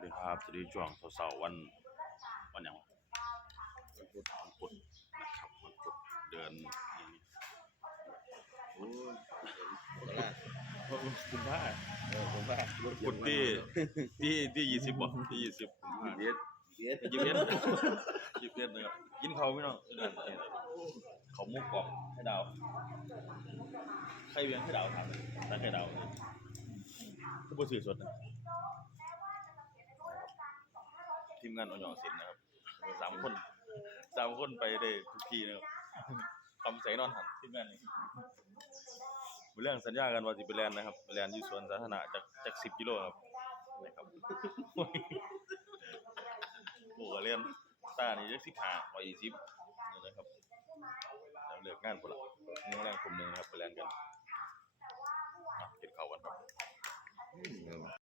วัสดีครับ สวัสดีช่วงเสาร์ๆวันวันหยังวะวันพุธวันพุธนะครับวันพุธเดือนนี้โอ้ยโคราชคุณผ้าเออผมว่าวันพุธที่ที่ที่ยี่สิบบ่ที่ยี่สิบคุณผ้าเบียดเบียดยี่สิบเอ็ดยี่สิบเอ็ดนะครับกินเขาวพี่น้องเดือนนี้เขาหมุกกรอบให้ดาวใครเวียนให้ดาวถามแต่ให้ดาวผู้บริสุทธิ์สดนะ ทีมงานออยอสินนะครับสามคนสามคนไปได้ทุกทีนะครับคำใส่นอนหันทีมงานนี่เรื่องสัญญากันว่าสิไปแลนนะครับไปแลนอยู่สวนสาธารณะจากจากสิบกิโลครับนะครับโอ้โหเล่นตานี่จากสิบห้าร้อยยี่สิบนะครับแล้วเลือกงานพนละงานแรงกลุ่มหนึ่งครับไปแลนกันเก็บเข่าวันครับ